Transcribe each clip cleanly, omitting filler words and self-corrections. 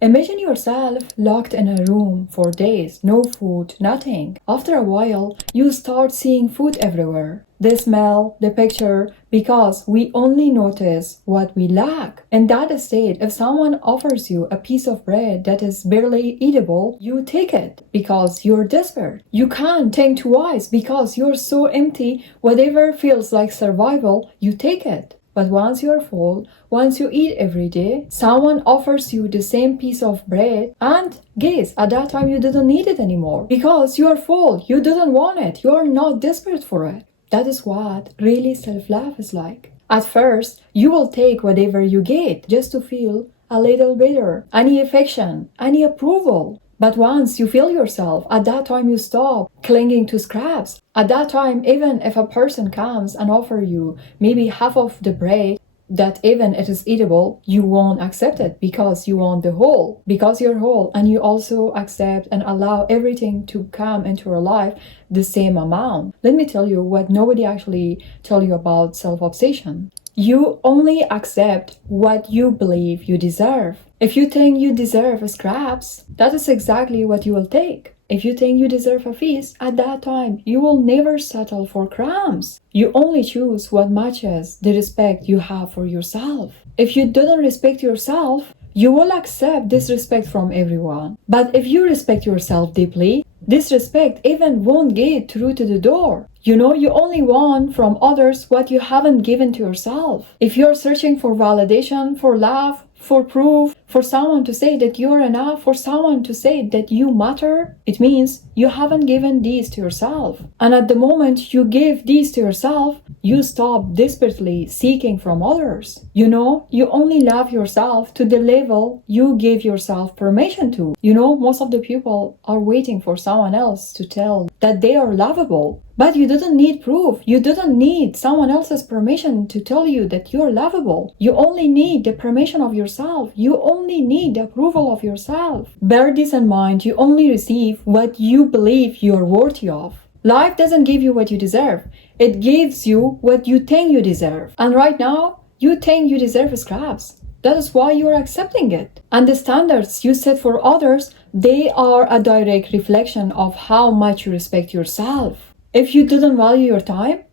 Imagine yourself locked in a room for days, no food, nothing. After a while, you start seeing food everywhere. The smell, the picture, because we only notice what we lack. In that state, if someone offers you a piece of bread that is barely eatable, you take it because you're desperate. You can't think twice because you're so empty, whatever feels like survival, you take it. But once you're full, once you eat every day, someone offers you the same piece of bread and guess, at that time you didn't need it anymore because you're full, you didn't want it, you're not desperate for it. That is what really self-love is like. At first, you will take whatever you get just to feel a little better, any affection, any approval. But once you feel yourself, at that time you stop clinging to scraps. At that time, even if a person comes and offers you maybe half of the bread, that even it is eatable, you won't accept it because you want the whole, because you're whole, and you also accept and allow everything to come into your life the same amount. Let me tell you what nobody actually tell you about self-obsession. You only accept what you believe you deserve. If you think you deserve scraps, that is exactly what you will take. If you think you deserve a feast, at that time, you will never settle for crumbs. You only choose what matches the respect you have for yourself. If you don't respect yourself, you will accept disrespect from everyone. But if you respect yourself deeply, disrespect even won't get through to the door. You only want from others what you haven't given to yourself. If you're searching for validation, for love, for proof, for someone to say that you're enough, for someone to say that you matter, it means you haven't given these to yourself. And at the moment you give these to yourself, you stop desperately seeking from others. You only love yourself to the level you give yourself permission to. Most of the people are waiting for someone else to tell that they are lovable. But you didn't need proof. You didn't need someone else's permission to tell you that you're lovable. You only need the permission of yourself. You only need the approval of yourself. Bear this in mind. You only receive what you believe you're worthy of. Life doesn't give you what you deserve. It gives you what you think you deserve. And right now, you think you deserve scraps. That is why you're accepting it. And the standards you set for others, they are a direct reflection of how much you respect yourself. If you didn't value your time,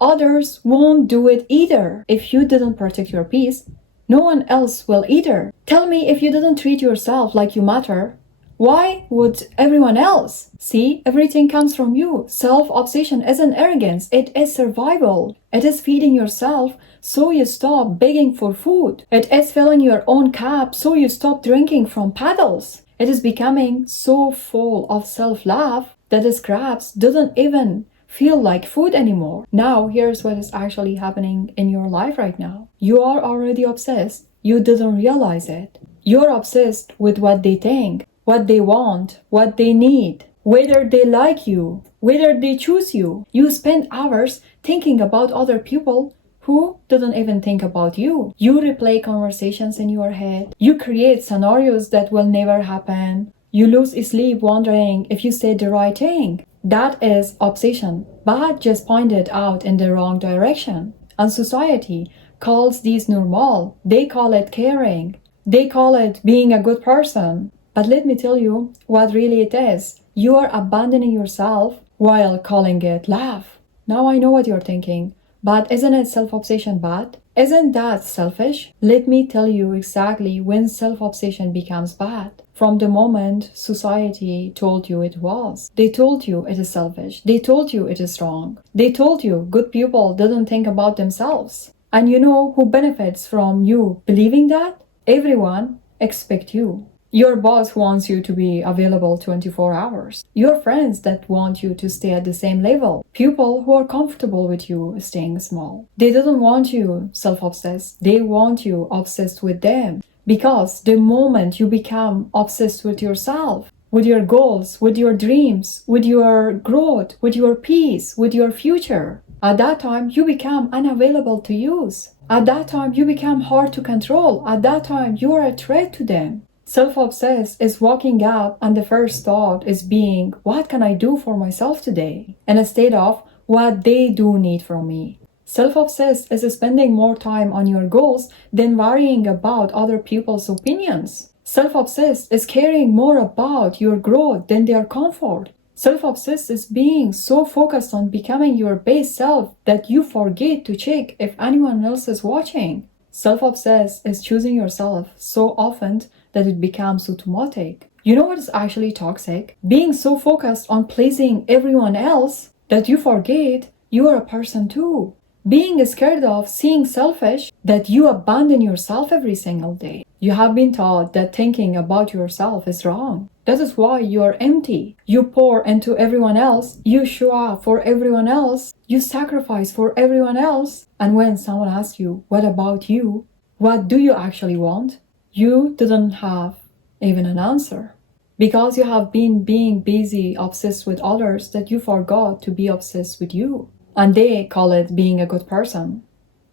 others won't do it either. If you didn't protect your peace, no one else will either. Tell me, if you didn't treat yourself like you matter, why would everyone else? See, everything comes from you. Self-obsession isn't arrogance, it is survival. It is feeding yourself so you stop begging for food. It is filling your own cup so you stop drinking from paddles. It is becoming so full of self-love that the scraps didn't even feel like food anymore. Now, here's what is actually happening in your life right now. You are already obsessed. You didn't realize it. You're obsessed with what they think, what they want, what they need, whether they like you, whether they choose you. You spend hours thinking about other people who didn't even think about you. You replay conversations in your head. You create scenarios that will never happen. You lose sleep wondering if you said the right thing. That is obsession, but just pointed out in the wrong direction. And society calls these normal. They call it caring. They call it being a good person. But let me tell you what really it is. You are abandoning yourself while calling it love. Now I know what you're thinking. But isn't it self-obsession bad? Isn't that selfish? Let me tell you exactly when self-obsession becomes bad. From the moment society told you it was. They told you it is selfish. They told you it is wrong. They told you good people didn't think about themselves. And you know who benefits from you believing that? Everyone except you. Your boss wants you to be available 24 hours. Your friends that want you to stay at the same level. People who are comfortable with you staying small. They didn't want you self-obsessed. They want you obsessed with them. Because the moment you become obsessed with yourself, with your goals, with your dreams, with your growth, with your peace, with your future, at that time you become unavailable to use. At that time you become hard to control. At that time you are a threat to them. Self-obsessed is waking up and the first thought is being, what can I do for myself today? Instead of what they do need from me. Self-obsessed is spending more time on your goals than worrying about other people's opinions. Self-obsessed is caring more about your growth than their comfort. Self-obsessed is being so focused on becoming your best self that you forget to check if anyone else is watching. Self-obsessed is choosing yourself so often that it becomes automatic. You know what is actually toxic? Being so focused on pleasing everyone else that you forget you are a person too. Being scared of seeing selfish that you abandon yourself every single day. You have been taught that thinking about yourself is wrong. That is why you are empty. You pour into everyone else. You show up for everyone else. You sacrifice for everyone else. And when someone asks you, what about you? What do you actually want? You didn't have even an answer. Because you have been being busy, obsessed with others, that you forgot to be obsessed with you. And they call it being a good person,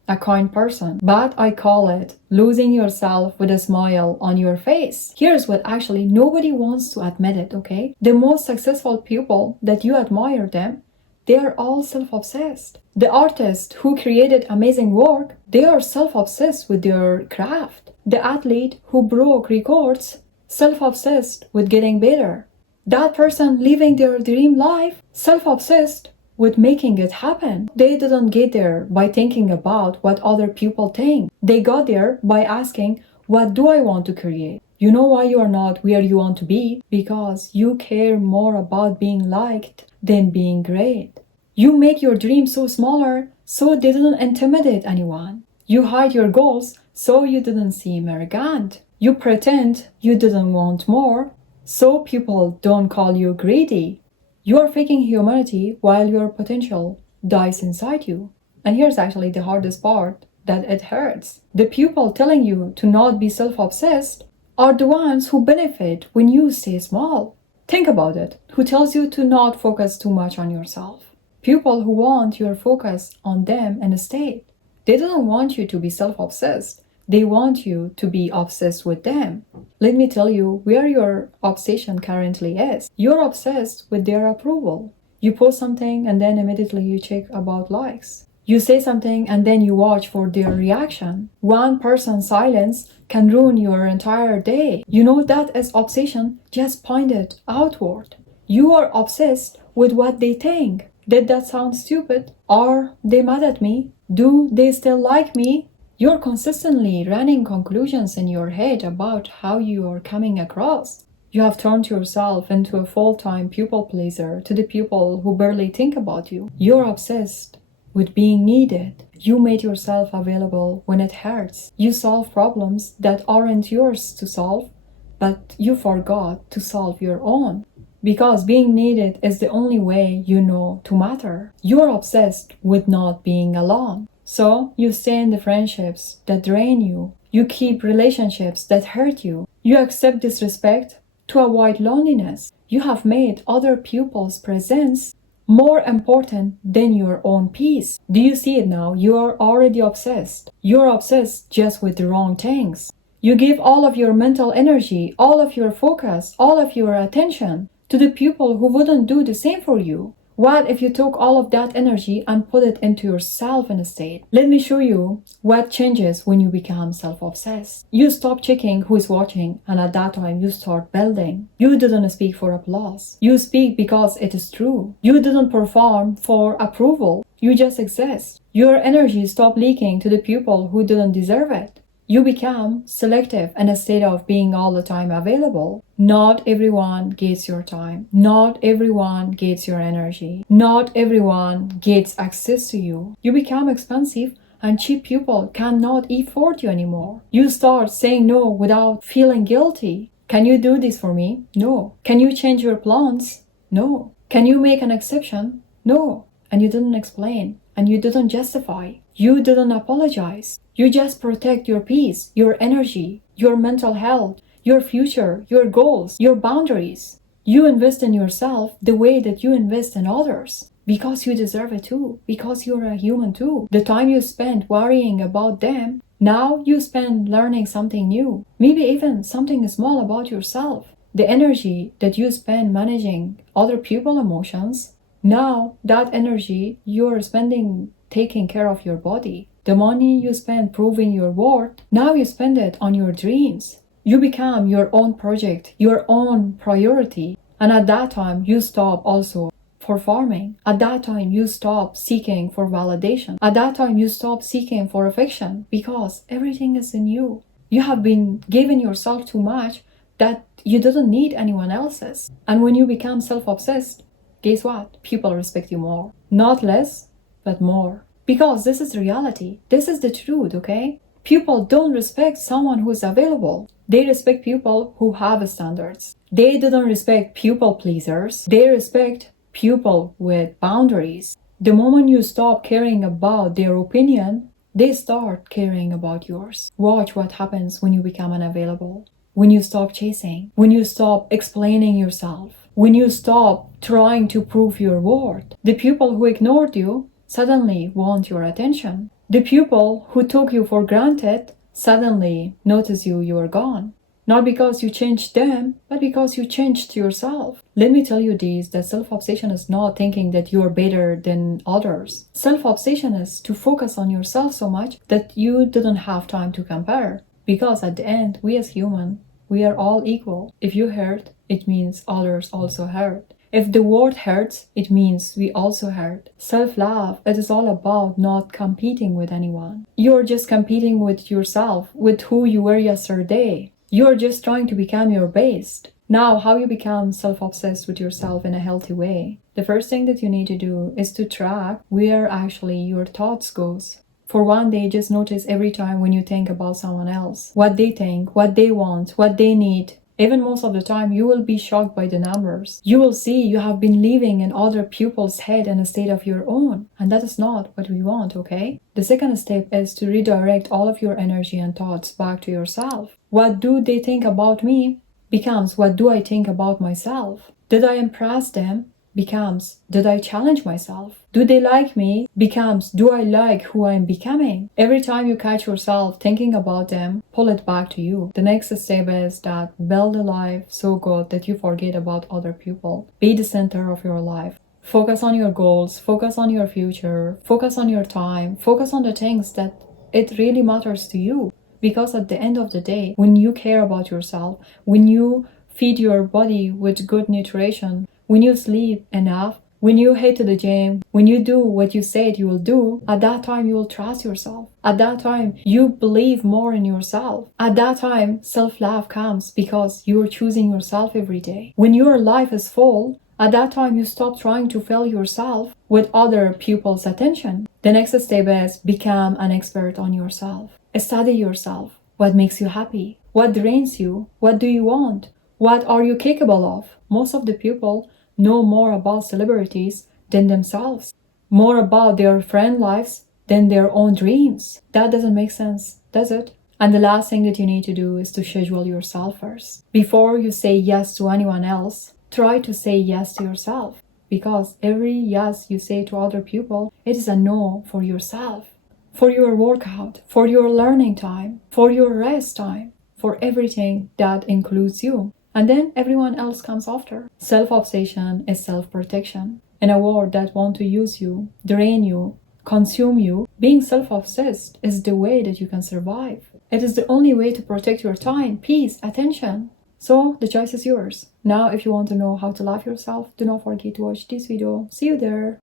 a kind person. But I call it losing yourself with a smile on your face. Here's what actually nobody wants to admit it, okay? The most successful people that you admire them, they are all self-obsessed. The artist who created amazing work, they are self-obsessed with their craft. The athlete who broke records, self-obsessed with getting better. That person living their dream life, self-obsessed with making it happen. They didn't get there by thinking about what other people think. They got there by asking, what do I want to create? You know why you are not where you want to be? Because you care more about being liked than being great. You make your dreams so smaller so they didn't intimidate anyone. You hide your goals so you didn't seem arrogant. You pretend you didn't want more so people don't call you greedy. You are faking humanity while your potential dies inside you. And here's actually the hardest part, that it hurts. The people telling you to not be self-obsessed are the ones who benefit when you stay small. Think about it. Who tells you to not focus too much on yourself? People who want your focus on them instead. They don't want you to be self-obsessed. They want you to be obsessed with them. Let me tell you where your obsession currently is. You're obsessed with their approval. You post something and then immediately you check about likes. You say something and then you watch for their reaction. One person's silence can ruin your entire day. You know that is obsession just pointed outward. You are obsessed with what they think. Did that sound stupid? Are they mad at me? Do they still like me? You're consistently running conclusions in your head about how you are coming across. You have turned yourself into a full-time people pleaser to the people who barely think about you. You're obsessed with being needed. You made yourself available when it hurts. You solve problems that aren't yours to solve, but you forgot to solve your own. Because being needed is the only way you know to matter. You're obsessed with not being alone. So you stay in the friendships that drain you. You keep relationships that hurt you. You accept disrespect to avoid loneliness. You have made other people's presence more important than your own peace. Do you see it now? You are already obsessed. You're obsessed just with the wrong things. You give all of your mental energy, all of your focus, all of your attention to the people who wouldn't do the same for you. What if you took all of that energy and put it into yourself instead? Let me show you what changes when you become self-obsessed. You stop checking who is watching, and at that time you start building. You didn't speak for applause. You speak because it is true. You didn't perform for approval. You just exist. Your energy stopped leaking to the people who didn't deserve it. You become selective instead of being all the time available. Not everyone gets your time. Not everyone gets your energy. Not everyone gets access to you. You become expensive and cheap people cannot afford you anymore. You start saying no without feeling guilty. Can you do this for me? No. Can you change your plans? No. Can you make an exception? No. And you didn't explain. And you didn't justify. You didn't apologize. You just protect your peace, your energy, your mental health, your future, your goals, your boundaries. You invest in yourself the way that you invest in others. Because you deserve it too. Because you're a human too. The time you spent worrying about them, now you spend learning something new. Maybe even something small about yourself. The energy that you spend managing other people's emotions, now that energy you're spending taking care of your body. The money you spend proving your worth, now you spend it on your dreams. You become your own project, your own priority. And at that time, you stop also performing. At that time, you stop seeking for validation. At that time, you stop seeking for affection because everything is in you. You have been giving yourself too much that you didn't need anyone else's. And when you become self-obsessed, guess what? People respect you more. Not less, but more. Because this is reality. This is the truth, okay? People don't respect someone who is available. They respect people who have standards. They didn't respect people pleasers. They respect people with boundaries. The moment you stop caring about their opinion, they start caring about yours. Watch what happens when you become unavailable. When you stop chasing. When you stop explaining yourself. When you stop trying to prove your worth. The people who ignored you suddenly want your attention. The people who took you for granted suddenly notice you are gone. Not because you changed them, but because you changed yourself. Let me tell you this, that self-obsession is not thinking that you're better than others. Self-obsession is to focus on yourself so much that you didn't have time to compare. Because at the end, we as humans, we are all equal. If you hurt, it means others also hurt. If the world hurts, it means we also hurt. Self-love, it is all about not competing with anyone. You're just competing with yourself, with who you were yesterday. You're just trying to become your best. Now, how you become self-obsessed with yourself in a healthy way? The first thing that you need to do is to track where actually your thoughts goes. For one day, just notice every time when you think about someone else, what they think, what they want, what they need. Even most of the time, you will be shocked by the numbers. You will see you have been living in other people's head in a state of your own. And that is not what we want, okay? The second step is to redirect all of your energy and thoughts back to yourself. What do they think about me becomes what do I think about myself? Did I impress them? Becomes, did I challenge myself? Do they like me? Becomes, do I like who I'm becoming? Every time you catch yourself thinking about them, pull it back to you. The next step is that build a life so good that you forget about other people. Be the center of your life. Focus on your goals, focus on your future, focus on your time, focus on the things that it really matters to you. Because at the end of the day, when you care about yourself, when you feed your body with good nutrition, when you sleep enough, when you hit the gym, when you do what you said you will do, at that time you will trust yourself. At that time, you believe more in yourself. At that time, self-love comes because you are choosing yourself every day. When your life is full, at that time you stop trying to fill yourself with other people's attention. The next step is become an expert on yourself. Study yourself. What makes you happy? What drains you? What do you want? What are you capable of? Most of the people know more about celebrities than themselves, more about their friend lives than their own dreams. That doesn't make sense, does it? And the last thing that you need to do is to schedule yourself first. Before you say yes to anyone else, try to say yes to yourself. Because every yes you say to other people, it is a no for yourself. For your workout, for your learning time, for your rest time, for everything that includes you. And then everyone else comes after. Self-obsession is self-protection. In a world that wants to use you, drain you, consume you, being self-obsessed is the way that you can survive. It is the only way to protect your time, peace, attention. So the choice is yours. Now, if you want to know how to love yourself, do not forget to watch this video. See you there.